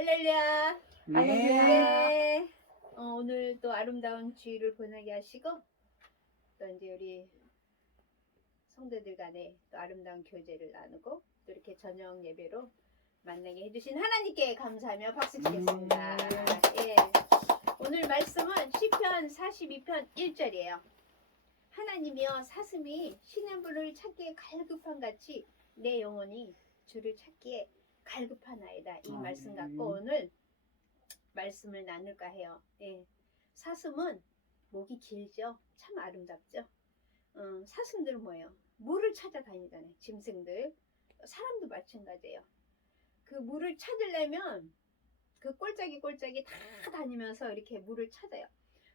할렐루야. 네. 네. 어, 오늘 또 아름다운 주일을 보내게 하시고 또 이제 우리 성도들 간에 또 아름다운 교제를 나누고 또 이렇게 저녁 예배로 만나게 해주신 하나님께 감사하며 박수 치겠습니다. 예. 오늘 말씀은 시편 42편 1절이에요. 하나님이여 사슴이 신의 분을 찾기에 갈급한 같이 내 영혼이 주를 찾기에 갈급하나이다. 이 아멘. 말씀 갖고 오늘 말씀을 나눌까 해요. 예. 사슴은 목이 길죠. 참 아름답죠. 어, 사슴들은 뭐예요? 물을 찾아다니잖아요. 짐승들. 사람도 마찬가지예요. 그 물을 찾으려면 그 꼴짝이 꼴짝이 다 다니면서 이렇게 물을 찾아요.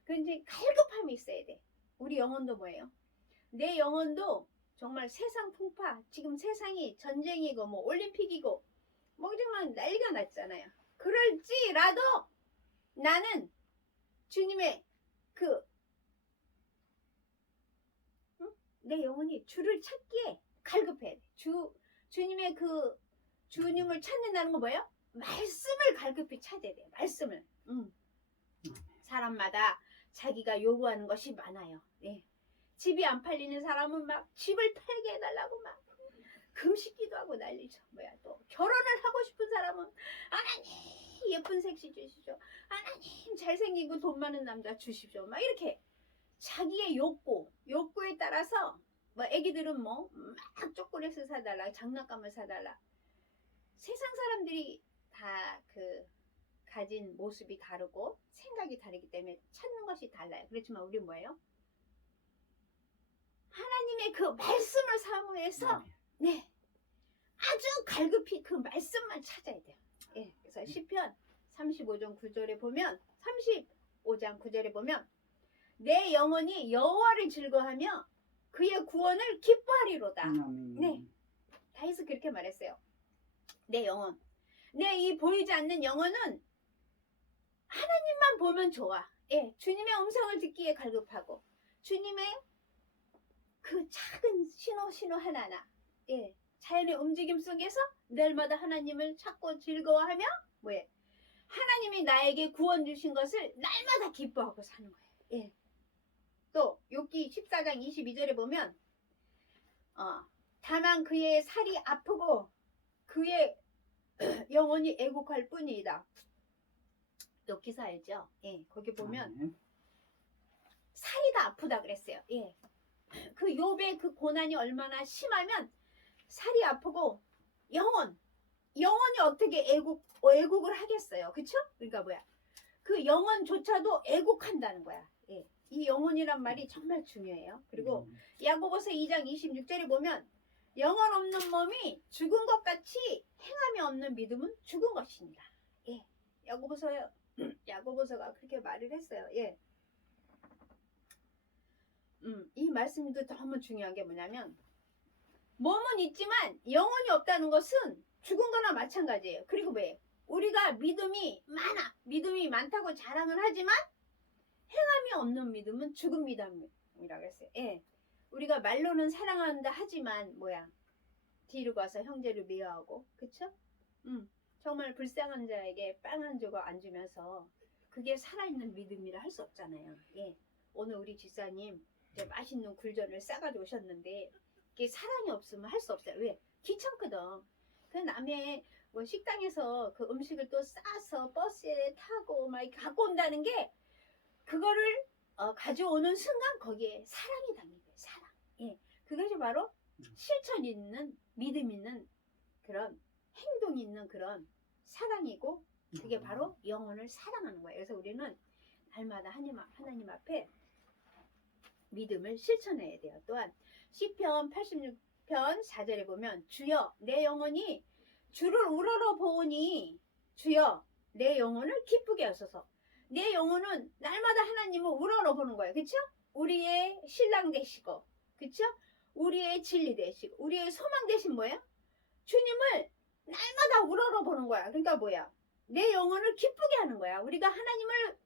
근데 갈급함이 있어야 돼. 우리 영혼도 뭐예요? 내 영혼도 정말 세상 풍파, 지금 세상이 전쟁이고 뭐 올림픽이고 뭐 정말 난리가 났잖아요. 그럴지라도 나는 주님의 그 응? 내 영혼이 주를 찾기에 갈급해. 주 주님의 그 주님을 찾는다는 거 뭐예요? 말씀을 갈급히 찾아야 돼. 말씀을. 응. 사람마다 자기가 요구하는 것이 많아요. 예. 집이 안 팔리는 사람은 막 집을 팔게 해달라고 막 금식기도 하고 난리죠. 뭐야 또 결혼을 하고 싶은 사람은 하나님 예쁜 색시 주시죠. 하나님 잘생기고 돈 많은 남자 주십시오. 막 이렇게 자기의 욕구, 욕구에 따라서 뭐 애기들은 뭐 막 초콜릿을 사달라, 장난감을 사달라. 세상 사람들이 다 그 가진 모습이 다르고 생각이 다르기 때문에 찾는 것이 달라요. 그렇지만 우리 뭐예요? 하나님의 그 말씀을 사모해서 네. 아주 갈급히 그 말씀만 찾아야 돼요. 예. 그래서 시편 35장 9절에 보면 35장 9절에 보면 내 영혼이 여호와를 즐거하며 그의 구원을 기뻐하리로다. 네. 다윗은 그렇게 말했어요. 내 영혼. 내 이 보이지 않는 영혼은 하나님만 보면 좋아. 예. 주님의 음성을 듣기에 갈급하고 주님의 그 작은 신호 신호 하나하나. 예. 자연의 움직임 속에서 날마다 하나님을 찾고 즐거워하며 뭐예? 하나님이 나에게 구원 주신 것을 날마다 기뻐하고 사는 거예요. 예. 또 욥기 14장 22절에 보면 어, 다만 그의 살이 아프고 그의 영혼이 애곡할 뿐이다. 욥기사 알죠? 예. 거기 보면 살이 다 아프다 그랬어요. 예. 그 욥의 그 고난이 얼마나 심하면 살이 아프고 영혼 영혼이 어떻게 애국 어, 애국을 하겠어요? 그쵸? 그러니까 뭐야? 그 영혼조차도 애국한다는 거야. 예. 이 영혼이란 말이 정말 중요해요. 그리고 야고보서 2장 26절에 보면 영혼 없는 몸이 죽은 것 같이 행함이 없는 믿음은 죽은 것입니다. 예. 야고보서 야고보서가 그렇게 말을 했어요. 예. 음, 이 말씀도 너무 중요한 게 뭐냐면 몸은 있지만 영혼이 없다는 것은 죽은 거나 마찬가지예요. 그리고 왜? 우리가 믿음이 많아. 믿음이 많다고 자랑을 하지만 행함이 없는 믿음은 죽은 믿음이라고 했어요. 예. 우리가 말로는 사랑한다 하지만 뭐야? 뒤로 가서 형제를 미워하고 그쵸? 음, 정말 불쌍한 자에게 빵 한 조각 안 주면서 그게 살아있는 믿음이라 할 수 없잖아요. 예. 오늘 우리 집사님 맛있는 굴전을 싸가지고 오셨는데 사랑이 없으면 할 수 없어요. 왜? 귀찮거든. 그 남의 뭐 식당에서 그 음식을 또 싸서 버스에 타고 막 갖고 온다는 게 그거를 어, 가져오는 순간 거기에 사랑이 담긴 거예요. 사랑. 예. 그것이 바로 실천 있는 믿음 있는 그런 행동 있는 그런 사랑이고 그게 바로 영혼을 사랑하는 거예요. 그래서 우리는 날마다 하나님, 앞- 하나님 앞에 믿음을 실천해야 돼요. 또한 시편 86편 4절에 보면 주여 내 영혼이 주를 우러러 보오니 주여 내 영혼을 기쁘게 하소서. 내 영혼은 날마다 하나님을 우러러 보는 거예요. 그쵸? 우리의 신랑 되시고 그쵸? 우리의 진리 되시고 우리의 소망 되신 뭐예요? 주님을 날마다 우러러 보는 거야. 그러니까 뭐야? 내 영혼을 기쁘게 하는 거야. 우리가 하나님을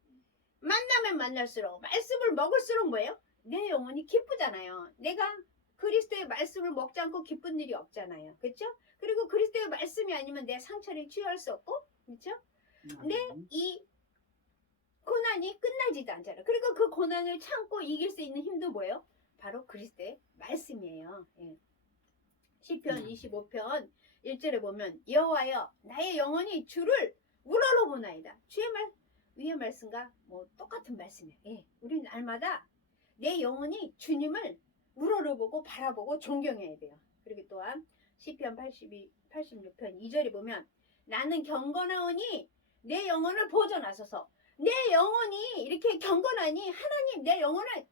만나면 만날수록 말씀을 먹을수록 뭐예요? 내 영혼이 기쁘잖아요. 내가 그리스도의 말씀을 먹지 않고 기쁜 일이 없잖아요. 그렇죠? 그리고 그리스도의 말씀이 아니면 내 상처를 치유할 수 없고, 그렇죠? 근데 이 고난이 끝나지도 않잖아요. 그리고 그 고난을 참고 이길 수 있는 힘도 뭐예요? 바로 그리스도의 말씀이에요. 예. 시편 음. 25편 1절에 보면 여호와여 나의 영혼이 주를 우러러보나이다. 주의 말 위의 말씀과 뭐 똑같은 말씀이에요. 예. 우리 날마다 내 영혼이 주님을 우러러보고 바라보고 존경해야 돼요. 그리고 또한 시편 82, 86편 2절에 보면 나는 경건하오니 내 영혼을 보존하소서. 내 영혼이 이렇게 경건하니 하나님 내 영혼을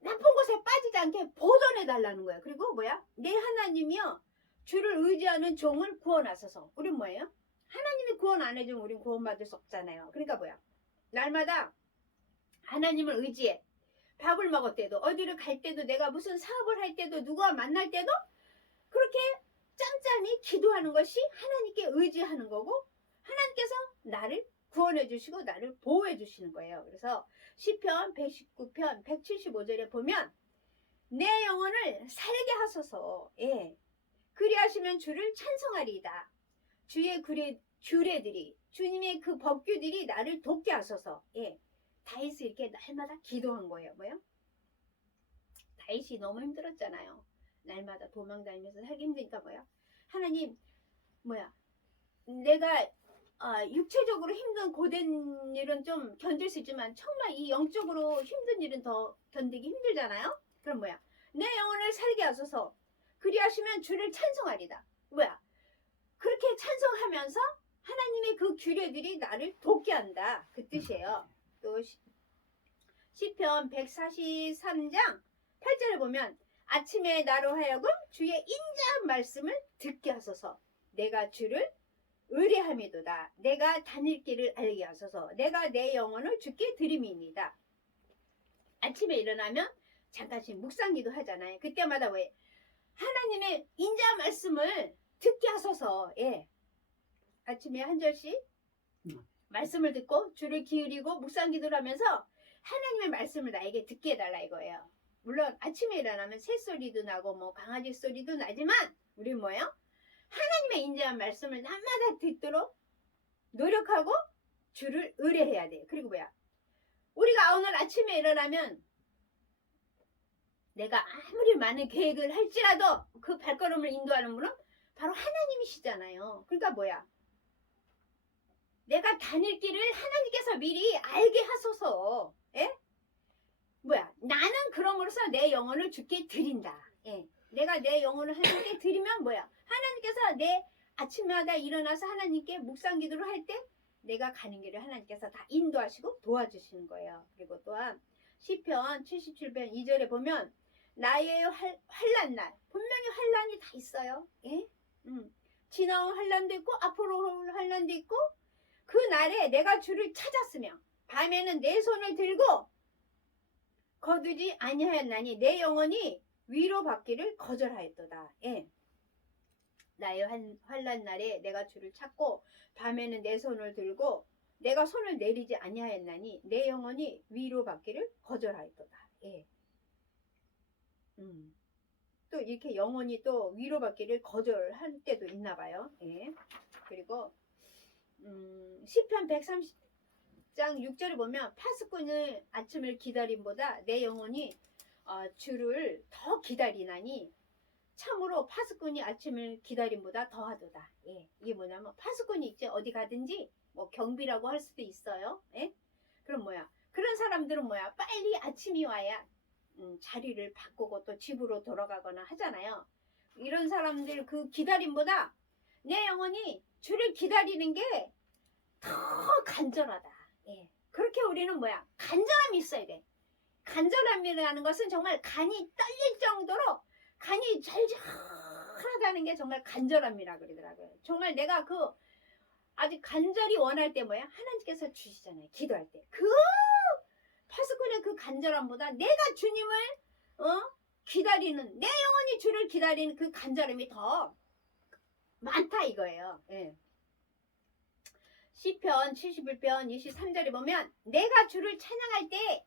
나쁜 곳에 빠지지 않게 보존해 달라는 거예요. 그리고 뭐야? 내 하나님이요 주를 의지하는 종을 구원하소서. 우린 뭐예요? 하나님이 구원 안 해주면 우린 구원받을 수 없잖아요. 그러니까 뭐야? 날마다 하나님을 의지해. 밥을 먹을 때도 어디를 갈 때도 내가 무슨 사업을 할 때도 누구와 만날 때도 그렇게 짬짬이 기도하는 것이 하나님께 의지하는 거고 하나님께서 나를 구원해 주시고 나를 보호해 주시는 거예요. 그래서 시편 119편 175절에 보면 내 영혼을 살게 하소서. 예. 그리하시면 주를 찬송하리이다. 주의 규례, 규례들이 주님의 그 법규들이 나를 돕게 하소서. 예. 다윗이 이렇게 날마다 기도한 거예요. 뭐요? 다윗이 너무 힘들었잖아요. 날마다 도망 다니면서 살기 힘드니까 뭐야? 하나님 뭐야? 내가 아, 육체적으로 힘든 고된 일은 좀 견딜 수 있지만 정말 이 영적으로 힘든 일은 더 견디기 힘들잖아요. 그럼 뭐야? 내 영혼을 살게 하소서. 그리하시면 주를 찬송하리다. 뭐야? 그렇게 찬송하면서 하나님의 그 규례들이 나를 돕게 한다. 그 뜻이에요. 또 시- 시편 143장 8절에 보면 아침에 나로 하여금 주의 인자한 말씀을 듣게 하소서. 내가 주를 의뢰함이도다. 내가 다닐 길을 알게 하소서. 내가 내 영혼을 주께 드림이니이다. 아침에 일어나면 잠깐씩 묵상기도 하잖아요. 그때마다 왜 하나님의 인자 말씀을 듣게 하소서. 예. 아침에 한 절씩 음. 말씀을 듣고 주를 기울이고 묵상 기도를 하면서 하나님의 말씀을 나에게 듣게 해달라 이거예요. 물론 아침에 일어나면 새소리도 나고 뭐 강아지 소리도 나지만 우리 뭐예요? 하나님의 인자한 말씀을 날마다 듣도록 노력하고 주를 의뢰해야 돼요. 그리고 뭐야? 우리가 오늘 아침에 일어나면 내가 아무리 많은 계획을 할지라도 그 발걸음을 인도하는 분은 바로 하나님이시잖아요. 그러니까 뭐야? 내가 다닐 길을 하나님께서 미리 알게 하소서. 예? 뭐야? 나는 그럼으로써 내 영혼을 주께 드린다. 예. 내가 내 영혼을 하나님께 드리면 뭐야? 하나님께서 내 아침마다 일어나서 하나님께 묵상 기도를 할 때 내가 가는 길을 하나님께서 다 인도하시고 도와주시는 거예요. 그리고 또한 시편 77편 2절에 보면 나의 활, 환란 날 분명히 환란이 다 있어요. 예? 음. 지나온 환란도 있고 앞으로 올 환란도 있고 그 날에 내가 주를 찾았으며 밤에는 내 손을 들고 거두지 아니하였나니 내 영혼이 위로받기를 거절하였도다. 예. 나의 환, 환란 날에 내가 주를 찾고 밤에는 내 손을 들고 내가 손을 내리지 아니하였나니 내 영혼이 위로받기를 거절하였도다. 예. 음. 또 이렇게 영혼이 또 위로받기를 거절할 때도 있나 봐요. 예. 그리고 음, 시편 130장 6절을 보면 파수꾼을 아침을 기다림보다 내 영혼이 어, 주를 더 기다리나니 참으로 파수꾼이 아침을 기다림보다 더하도다. 예, 이게 뭐냐면 파수꾼이 있지 어디 가든지 뭐 경비라고 할 수도 있어요. 예? 그럼 뭐야? 그런 사람들은 뭐야? 빨리 아침이 와야 음, 자리를 바꾸고 또 집으로 돌아가거나 하잖아요. 이런 사람들 그 기다림보다 내 영혼이 주를 기다리는 게 더 간절하다. 예. 그렇게 우리는 뭐야? 간절함이 있어야 돼. 간절함이라는 것은 정말 간이 떨릴 정도로 간이 절절하다는 게 정말 간절함이라 그러더라고요. 정말 내가 그 아주 간절히 원할 때 뭐야? 하나님께서 주시잖아요. 기도할 때. 그 파수꾼의 그 간절함보다 내가 주님을 어? 기다리는 내 영혼이 주를 기다리는 그 간절함이 더 많다 이거예요. 예. 시편 71편 23절에 보면 내가 주를 찬양할 때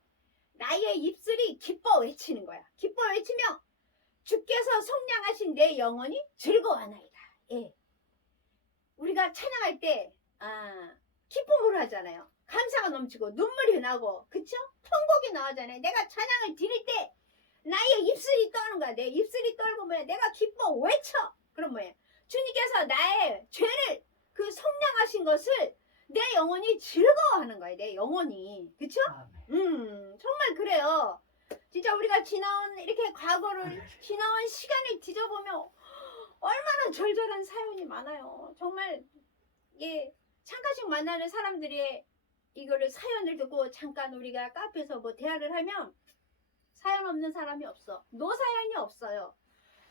나의 입술이 기뻐 외치는 거야. 기뻐 외치며 주께서 속량하신 내 영혼이 즐거워하나이다. 예. 우리가 찬양할 때 아 기쁨으로 하잖아요. 감사가 넘치고 눈물이 나고 그쵸? 통곡이 나오잖아요. 내가 찬양을 드릴 때 나의 입술이 떠는 거야. 내 입술이 떨고 뭐야? 내가 기뻐 외쳐. 그럼 뭐야? 주님께서 나의 죄를 그 속량하신 것을 내 영혼이 즐거워하는 거야. 내 영혼이 그쵸? 아멘. 음, 정말 그래요. 진짜 우리가 지나온 이렇게 과거를 지나온 시간을 뒤져보면 얼마나 절절한 사연이 많아요. 정말 예 잠깐씩 만나는 사람들이 이거를 사연을 듣고 잠깐 우리가 카페에서 뭐 대화를 하면 사연 없는 사람이 없어. 노 사연이 없어요.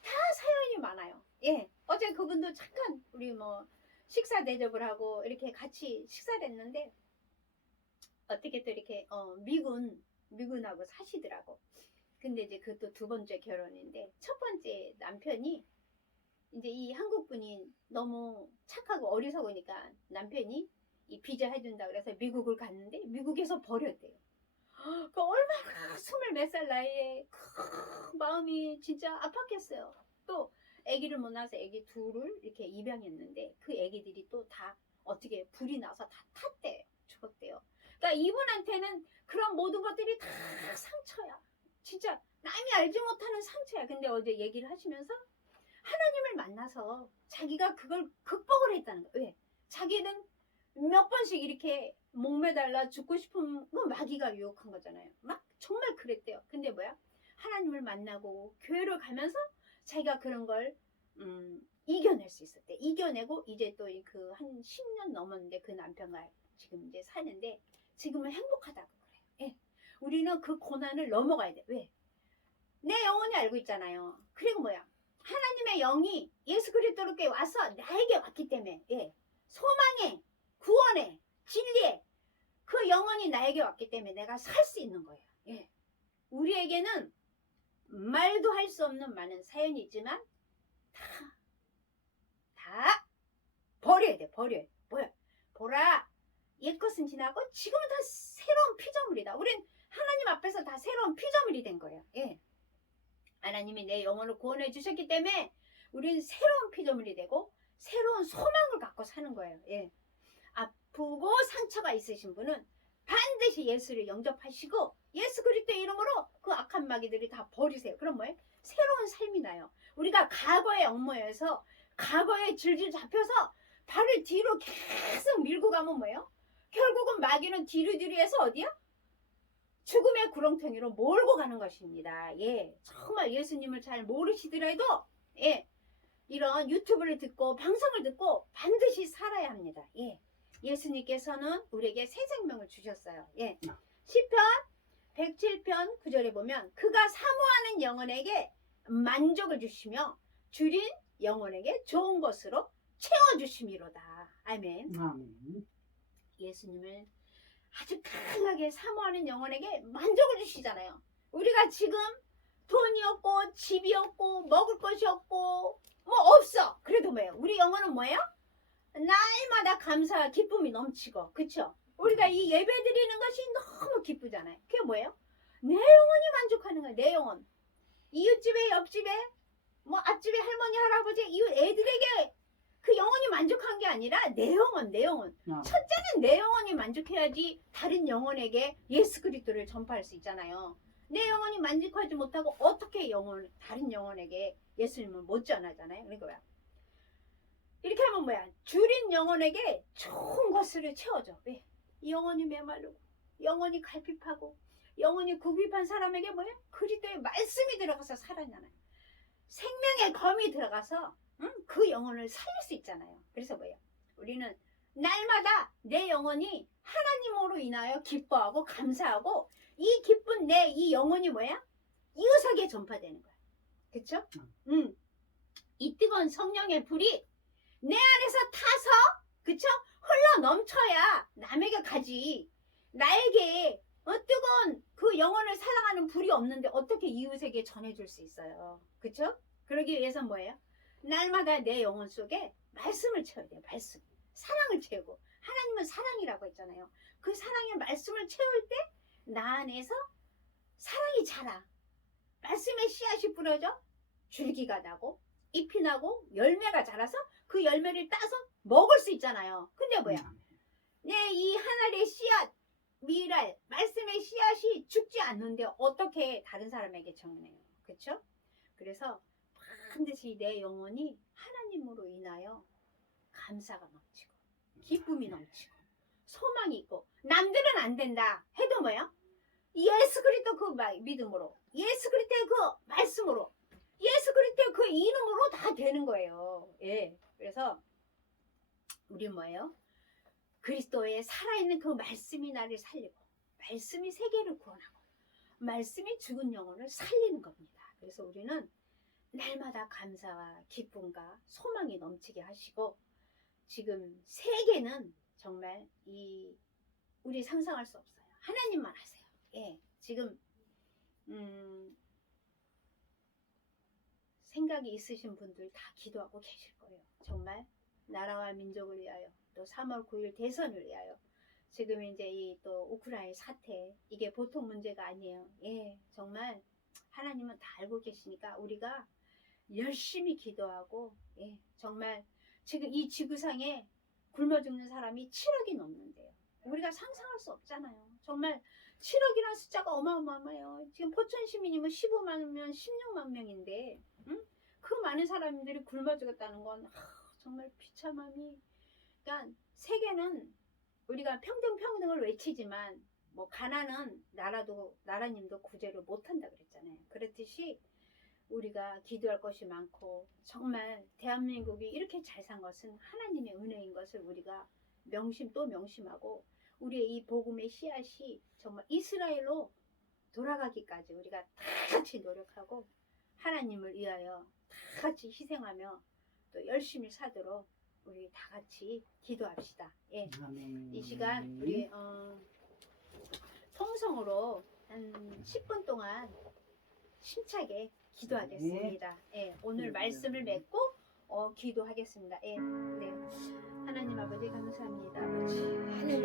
다 사연이 많아요. 예 어제 그분도 잠깐 우리 뭐 식사 대접을 하고 이렇게 같이 식사를 했는데 어떻게 또 이렇게 어, 미군 미군하고 사시더라고. 근데 이제 그것도 두 번째 결혼인데 첫 번째 남편이 이제 이 한국 분이 너무 착하고 어리석으니까 남편이 이 비자 해준다 그래서 미국을 갔는데 미국에서 버렸대요. 그 얼마나 스물 몇 살 나이에 크, 마음이 진짜 아팠겠어요. 또 아기를 못 낳아서 아기 둘을 이렇게 입양했는데 그 아기들이 또 다 어떻게 불이 나서 다 탔대 죽었대요. 그러니까 이분한테는 그런 모든 것들이 다 상처야. 진짜 남이 알지 못하는 상처야. 근데 어제 얘기를 하시면서 하나님을 만나서 자기가 그걸 극복을 했다는 거야. 왜? 자기는 몇 번씩 이렇게 목매달라 죽고 싶은 건 마귀가 유혹한 거잖아요. 막 정말 그랬대요. 근데 뭐야? 하나님을 만나고 교회를 가면서 자기가 그런 걸 음, 이겨낼 수 있었대. 이겨내고 이제 또 그 한 10년 넘었는데 그 남편과 지금 이제 사는데 지금은 행복하다고 그래요. 예. 우리는 그 고난을 넘어가야 돼. 왜? 내 영혼이 알고 있잖아요. 그리고 뭐야? 하나님의 영이 예수 그리스도께 와서 나에게 왔기 때문에 예. 소망에 구원에 진리에 그 영혼이 나에게 왔기 때문에 내가 살 수 있는 거예요. 예. 우리에게는 말도 할 수 없는 많은 사연이 있지만 다, 다 버려야 돼. 버려야 돼. 뭐야? 보라. 옛것은 지나고 지금은 다 새로운 피조물이다. 우린 하나님 앞에서 다 새로운 피조물이 된 거예요. 예. 하나님이 내 영혼을 구원해 주셨기 때문에 우린 새로운 피조물이 되고 새로운 소망을 갖고 사는 거예요. 예. 아프고 상처가 있으신 분은 반드시 예수를 영접하시고 예수 그리스도의 이름으로 그 악한 마귀들이 다 버리세요. 그럼 뭐예요? 새로운 삶이 나요. 우리가 과거의 엉모여서 과거에 질질 잡혀서 발을 뒤로 계속 밀고 가면 뭐예요? 결국은 마귀는 뒤로 뒤로 해서 어디야? 죽음의 구렁텅이로 몰고 가는 것입니다. 예. 정말 예수님을 잘 모르시더라도, 예. 이런 유튜브를 듣고 방송을 듣고 반드시 살아야 합니다. 예. 예수님께서는 우리에게 새 생명을 주셨어요. 예. 시편 107편 9절에 보면 그가 사모하는 영혼에게 만족을 주시며 줄인 영혼에게 좋은 것으로 채워 주심이로다. 아멘. 아멘. 예수님을 아주 강하게 사모하는 영혼에게 만족을 주시잖아요. 우리가 지금 돈이 없고 집이 없고 먹을 것이 없고 뭐 없어. 그래도 뭐예요? 우리 영혼은 뭐예요? 날마다 감사 기쁨이 넘치고 그쵸? 우리가 이 예배 드리는 것이 너무 기쁘잖아요. 그게 뭐예요? 내 영혼이 만족하는 거야. 내 영혼. 이웃집에 옆집에 뭐 앞집에 할머니 할아버지 이웃 애들에게 그 영혼이 만족한 게 아니라 내 영혼 내 영혼 아, 첫째는 내 영혼이 만족해야지 다른 영혼에게 예수 그리스도를 전파할 수 있잖아요. 내 영혼이 만족하지 못하고 어떻게 영혼 다른 영혼에게 예수님을 못 전하잖아요. 그러니까 뭐야? 이렇게 하면 뭐야? 줄인 영혼에게 좋은 것으로 채워줘. 왜? 이 영혼이 메말르고 영혼이 갈핍하고 영혼이 굽입한 사람에게 뭐야? 그리스도의 말씀이 들어가서 살아나요. 생명의 검이 들어가서 응? 그 영혼을 살릴 수 있잖아요. 그래서 뭐예요? 우리는 날마다 내 영혼이 하나님으로 인하여 기뻐하고 감사하고 이 기쁜 내 이 영혼이 뭐야? 이웃에게 전파되는 거야. 그쵸? 음. 이 뜨거운 성령의 불이 내 안에서 타서 그쵸? 흘러 넘쳐야 남에게 가지. 나에게 어, 뜨거운 그 영혼을 사랑하는 불이 없는데 어떻게 이웃에게 전해줄 수 있어요? 그쵸? 그러기 위해서 뭐예요? 날마다 내 영혼 속에 말씀을 채워야 돼요. 말씀. 사랑을 채우고. 하나님은 사랑이라고 했잖아요. 그 사랑의 말씀을 채울 때 나 안에서 사랑이 자라. 말씀의 씨앗이 뿌려져 줄기가 나고 잎이 나고 열매가 자라서 그 열매를 따서 먹을 수 있잖아요. 근데 뭐야? 내이 하늘의 씨앗, 미랄, 말씀의 씨앗이 죽지 않는데 어떻게 다른 사람에게 전해요? 그렇죠? 그래서 반드시 내 영혼이 하나님으로 인하여 감사가 넘치고 기쁨이 넘치고 소망이 있고 남들은 안 된다 해도 뭐야? 예수 그리스도 그 마- 믿음으로 예수 그리스도의 그 말씀으로 예수 그리스도의 그 이름으로 다 되는 거예요. 예. 그래서 우리 뭐예요? 그리스도의 살아있는 그 말씀이 나를 살리고 말씀이 세계를 구원하고 말씀이 죽은 영혼을 살리는 겁니다. 그래서 우리는 날마다 감사와 기쁨과 소망이 넘치게 하시고 지금 세계는 정말 이 우리 상상할 수 없어요. 하나님만 하세요. 예, 지금 음, 생각이 있으신 분들 다 기도하고 계실 거예요. 정말 나라와 민족을 위하여 또 3월 9일 대선을 위하여 지금 이제 이 또 우크라이나 사태 이게 보통 문제가 아니에요. 예, 정말 하나님은 다 알고 계시니까 우리가 열심히 기도하고 예, 정말 지금 이 지구상에 굶어 죽는 사람이 7억이 넘는데요. 우리가 상상할 수 없잖아요. 정말 7억이라는 숫자가 어마어마해요. 지금 포천 시민이면 15만 명, 16만 명인데 응? 그 많은 사람들이 굶어 죽었다는 건 하, 정말 비참함이 그러니까 세계는 우리가 평등 평등을 외치지만 뭐 가난은 나라도 나라님도 구제를 못한다 그랬잖아요. 그렇듯이 우리가 기도할 것이 많고 정말 대한민국이 이렇게 잘 산 것은 하나님의 은혜인 것을 우리가 명심 또 명심하고 우리의 이 복음의 씨앗이 정말 이스라엘로 돌아가기까지 우리가 다 같이 노력하고 하나님을 위하여 다 같이 희생하며 또 열심히 사도록 우리 다 같이 기도합시다. 예. 이 시간 우리 어, 통성으로 한 10분 동안 힘차게 기도하겠습니다. 예, 오늘 말씀을 맺고 어, 기도하겠습니다. 예, 네. 하나님 아버지 감사합니다. 아버지. 할렐루야.